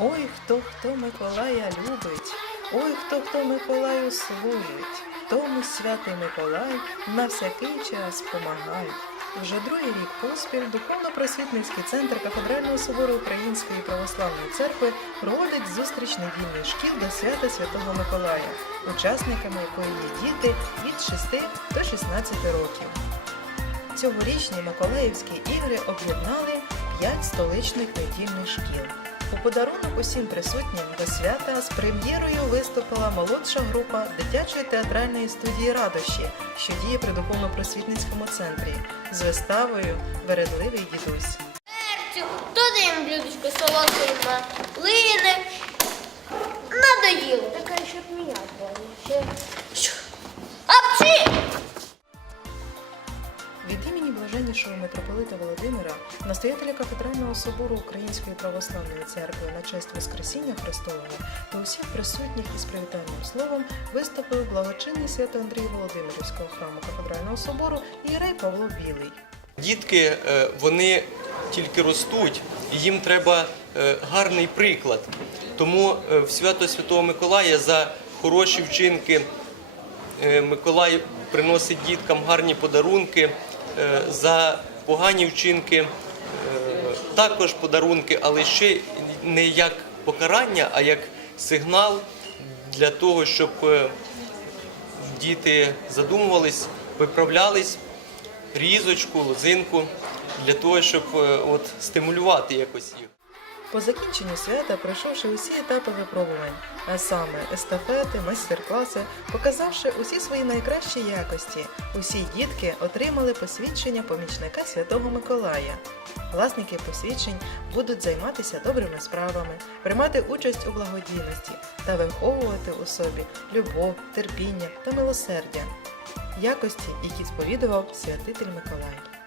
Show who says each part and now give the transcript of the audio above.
Speaker 1: Ой, хто хто Миколая любить, ой, хто хто Миколаю служить, тому святий Миколай на всякий час помагає. Вже другий рік поспіль духовно-просвітницький центр кафедрального собору Української православної церкви проводить зустріч недільних шкіл до свята Святого Миколая, учасниками якої є діти від 6 до 16 років. Цьогорічні Миколаївські ігри об'єднали 5 столичних недільних шкіл. У подарунок усім присутнім до свята з прем'єрою виступила молодша група дитячої театральної студії Радощі, що діє при духовно-просвітницькому центрі, з виставою Вередливий дідусь.
Speaker 2: Туди блюдечко солодкої малини.
Speaker 1: Імені митрополита Володимира, настоятеля кафедрального собору Української православної церкви на честь Воскресіння Христового та усіх присутніх із привітальним словом виступив благочинний свято Андрій Володимирівського храму кафедрального собору Ірей Павло Білий.
Speaker 3: Дітки е, вони тільки ростуть, і їм треба е, гарний приклад. Тому е, в свято Святого Миколая за хороші вчинки Миколай приносить діткам гарні подарунки, за погані вчинки е, також подарунки, але ще не як покарання, а як сигнал для того, щоб е, діти задумувались, виправлялись різочку, лозинку для того, щоб е, от, стимулювати якось їх.
Speaker 1: По закінченню свята, пройшовши усі етапи випробувань, а саме естафети, майстер-класи, показавши усі свої найкращі якості, усі дітки отримали посвідчення помічника Святого Миколая. Власники посвідчень будуть займатися добрими справами, приймати участь у благодійності та виховувати у собі любов, терпіння та милосердя, якості, які сповідував святитель Миколай.